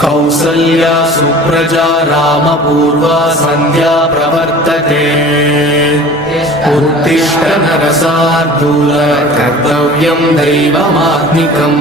कौसल्या सुप्रजा रामपूर्वा सन्ध्या प्रवर्तते उत्तिष्ठ नरसार्दूल कर्तव्यं दैवमात्मिकम्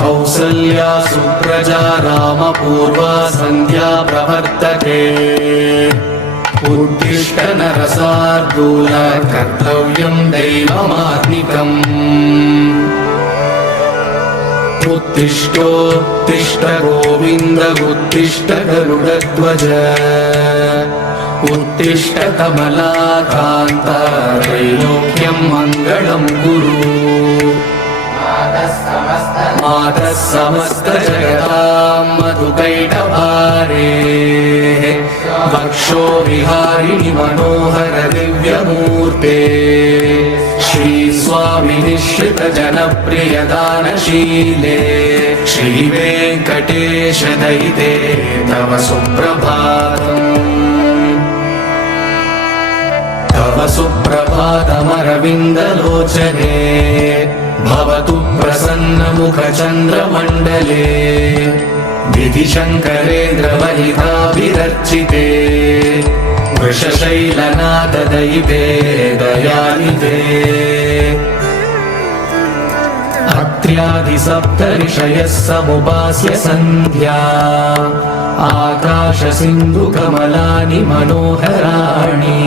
कौसल्या सुप्रजा रामपूर्वा सन्ध्या प्रवर्तते उत्तिष्ठ नरसार्दूल कर्तव्यं दैवमात्मिकम् उत्तिष्ठोत्तिष्ठ गोविन्द उत्तिष्ठ गरुडध्वज उत्तिष्ठ कमलाकान्त त्रैलोक्यं मङ्गलं कुरु मातः समस्त जगतां मधुकैटभारे वक्षो विहारिणि मनोहर दिव्यमूर्ते श्री स्वामी निश्रित जनप्रिय दानशीले श्री वेंकटेश दयिते तव सुप्रभातम् तव सुप्रभातमरविन्दलोचने भवतु प्रसन्नमुखचन्द्रमण्डले विधिशङ्करेन्द्रवनिताभिरर्चिते वृषशैलनाथ दयिते दयानिधे अत्र्यादिसप्तऋषयः समुपास्य सन्ध्या आकाशसिन्धुकमलानि मनोहराणि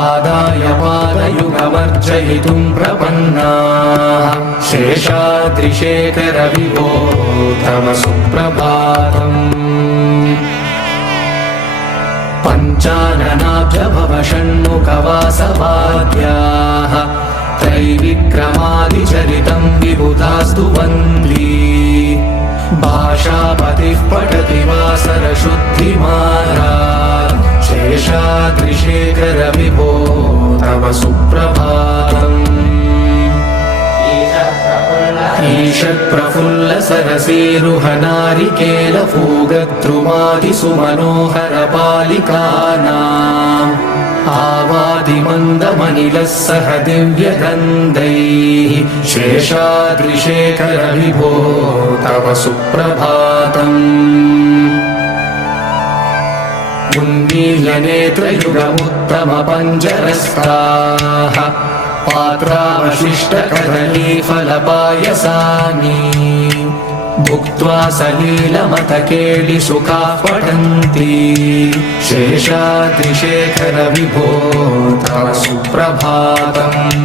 आदाय पादयुगमर्चयितुं प्रपन्नाः शेषाद्रिशेखर विभो तव सुप्रभातम् पञ्चाननाभ्यभव षण्मुखवासवाद्याः त्रैविक्रमादिचरितं विबुधास्तु वन्दी भाषापतिः पठति वासरशुद्धिमारात् शेषाद्रिशेखर विभो तव सुप्रभातम् ईषत्प्रफुल्ल सरसीरुहनारिकेलफूगद्रुमादिसुमनोहर पालिकानाम् आवादिमन्दमनिलः सह दिव्यगन्धैः शेषाद्रिशेखर विभो तव सुप्रभातम् उन्मील्यनेत्रयुगमुत्तमपञ्जरस्ताः पात्रावशिष्टकदलीफलपायसानि भुक्त्वा सलीलमतकेलिसुखाः पठन्ति शेषाद्रिशेखर विभो तव सुप्रभातम्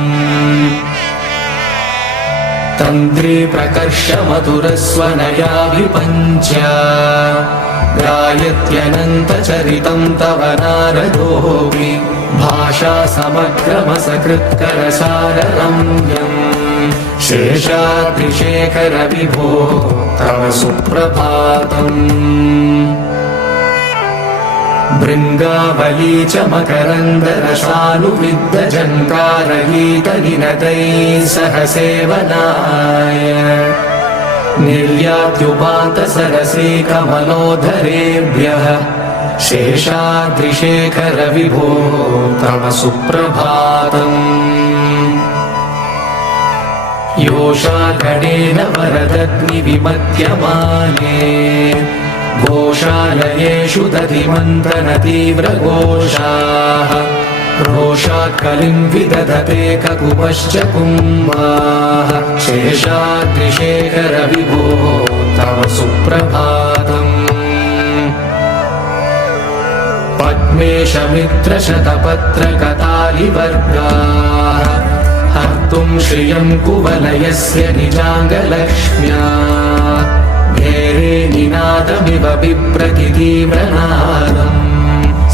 तन्त्री प्रकर्ष मधुरस्वनया विपञ्च्या गायत्यनन्तचरितं तव नारदोऽपि भाषा समग्रमसकृत्करसाररम्यम् शेषाद्रिशेखर विभो तव सुप्रभातम् भृङ्गावली च मकरन्दरसानुविद्धजङ्कारगीतनिनदैः सह सेवनाय निर्यात्युपान्तसरसी कमलोधरेभ्यः शेषाद्रिशेखर विभो तव सुप्रभातम् योषाकणेन वरदग्निविमध्यमाने घोषालयेषु दधिमन्थनतीव्रघोषाः रोषात् कलिं विदधते ककुपश्च कुम्भाः शेषाद्रिशेखर विभो तव सुप्रभातम् पद्मेशमित्रशतपत्रकतालिवर्गाः हर्तुं श्रियं कुवलयस्य निजाङ्गलक्ष्म्या भेरे निनादमिव बिभ्रति तीव्रनादम्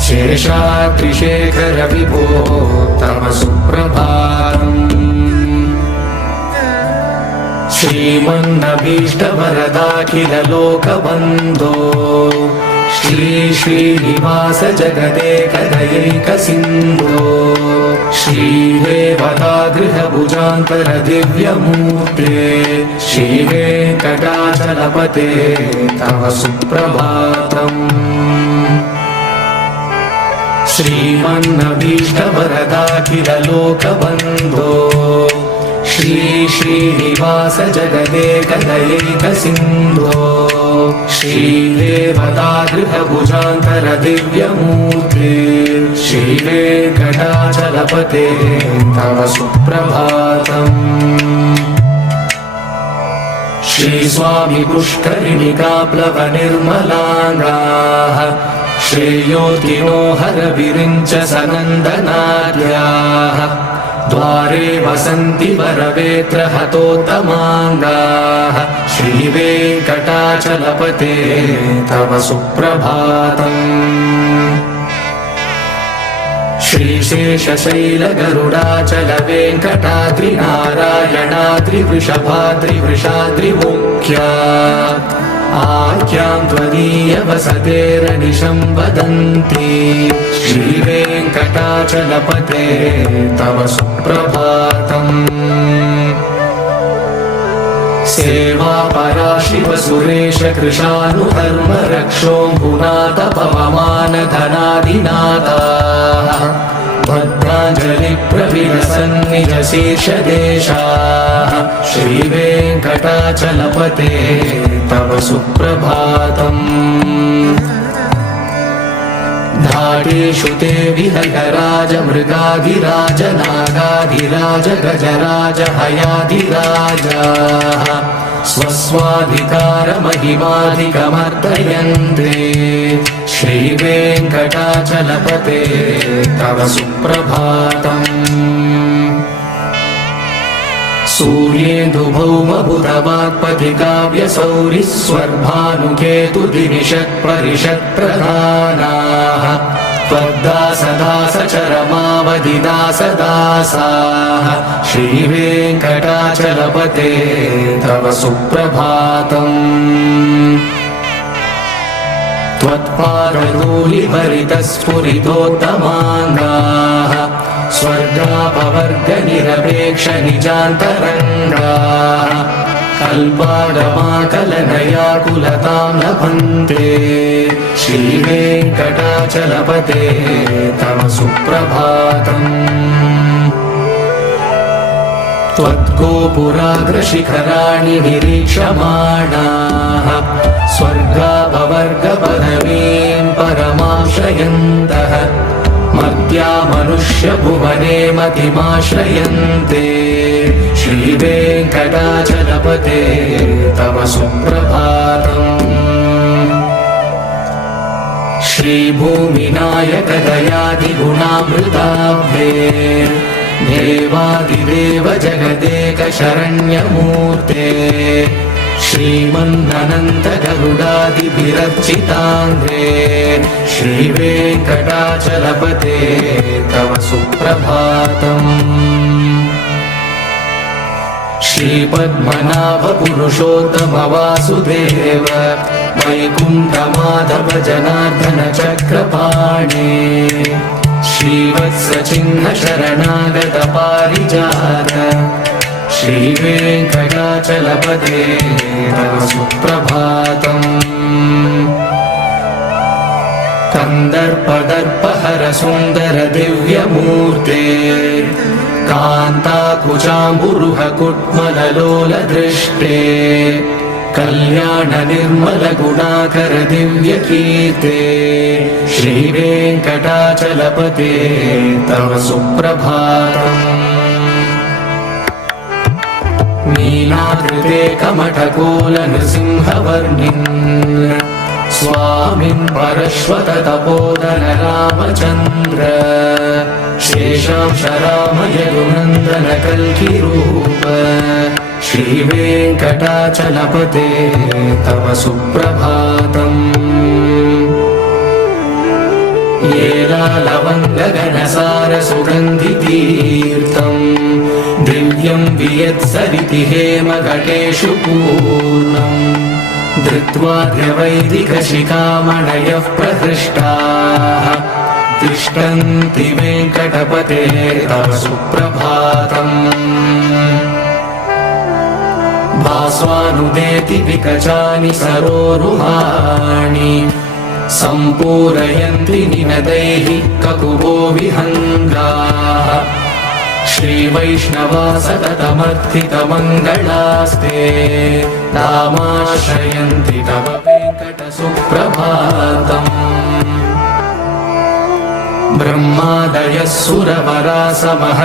शेषाद्रिशेखर विभो तव सुप्रभातम् श्रीमन्नभीष्टवरदाखिललोकबन्धो श्री श्रीनिवास जगदेकदयैकसिन्धो श्रीदेवतागृहभुजान्तर दिव्यमूर्ते श्रीवेङ्कटाचलपते तव सुप्रभातम् श्रीमन्नभीष्टवरदाखिललोकबन्धो श्री श्रीनिवास जगदेकदयैक सिन्धो श्रीदेवतागृहभुजान्तर दिव्यमूर्ते श्रीवेङ्कटाचलपते तव सुप्रभातम्। श्रीस्वामी पुष्करिणिकाप्लवनिर्मलाङ्गाः श्रेयोतिनो हरविरिञ्च सनन्दनाद्याः द्वारे वसन्ति वरवेत्र हतोत्तमाङ्गाः श्रीवेङ्कटाचलपते तव सुप्रभातम्। श्रीशेषशैलगरुडाचल वेङ्कटाद्रिनारायणाद्रिवृषभाद्रिवृषाद्रिमुख्या आख्यां त्वदीय वसतेरनिशं वदन्ति श्रीवेङ्कटाचलपते तव सुप्रभातम्। सेवा परा शिव सुरेश कृशानुधर्म रक्षोऽम्बुनाथ पवमान धनादिनाथाः भद्राञ्जलि प्रविलसन्निज शीर्षदेशाः श्रीवेङ्कटाचलपते तव सुप्रभातम्। धाटेषु ते विहयराज मृगाधिराज नागाधिराज गजराज हयाधिराजाः स्वस्वाधिकारमहिमाधिकमर्दयन्ते श्रीवेङ्कटाचलपते तव सुप्रभातम्। सूर्येन्दुभौमबुधवाक्पतिकाव्यसौरिस्वर्भानुकेतुदिनिषत्परिषत्प्रधानाः त्वद्दासदासचरमावधिदासदासाः श्रीवेङ्कटाचलपते तव सुप्रभातम्। त्वत्पादधूलिभरितस्फुरितोत्तमाङ्गाः स्वर्गापवर्गनिरपेक्ष निजान्तरङ्गाः कल्पागमाकलनयाकुलतां लभन्ते श्रीवेङ्कटाचलपते तव सुप्रभातम्। त्वद्गोपुराग्रशिखराणि निरीक्षमाणाः स्वर्गापवर्गपदवीं परमाश्रयन्तः मर्त्या मनुष्यभुवने मतिमाश्रयन्ते श्रीवेङ्कटाचलपते तव सुप्रभातम्। श्रीभूमिनायक दयादिगुणामृताब्धे देवादिदेव जगदेक शरण्यमूर्ते श्रीमन्ननन्त गरुडादिभिरर्चिताङ्गे श्रीवेङ्कटाचलपते तव सुप्रभातम्। श्रीपद्मनाभ पुरुषोत्तम वासुदेव वैकुण्ठमाधव जनार्दन चक्रपाणे श्रीवत्सचिह्न शरणागत पारिजात श्रीवेङ्कटाचलपते तव सुप्रभातम्। कन्दर्पदर्पहर सुन्दर दिव्यमूर्ते कान्ताकुचाम्बुरुह कुट्मललोल दृष्टे कल्याण निर्मल गुणाकर दिव्यकीर्ते श्रीवेङ्कटाचलपते तव सुप्रभातम्। नीलाकृते कमठकोल नृसिंहवर्णिन् स्वामिन् परश्वत तपोधन रामचन्द्र शेषांश राम यदुनन्दन कल्किरूप श्रीवेङ्कटाचलपते तव सुप्रभातम्। येलालवङ्गगणसार सुगन्धितीर्थम् दिव्यं वियत्सरिति हेमघटेषु पूर्णम् धृत्वा द्यवैदिकशिखामणयः प्रहृष्टाः तिष्ठन्ति वेङ्कटपते तव सुप्रभातम्। भास्वानुदेति विकचानि सरोरुहाणि सम्पूरयन्ति निनदैः ककुभो विहङ्गाः श्रीवैष्णवा सततमर्थितमङ्गलास्ते नामाश्रयन्ति तव वेङ्कटसुप्रभातम् ब्रह्मादयः सुरवरासमः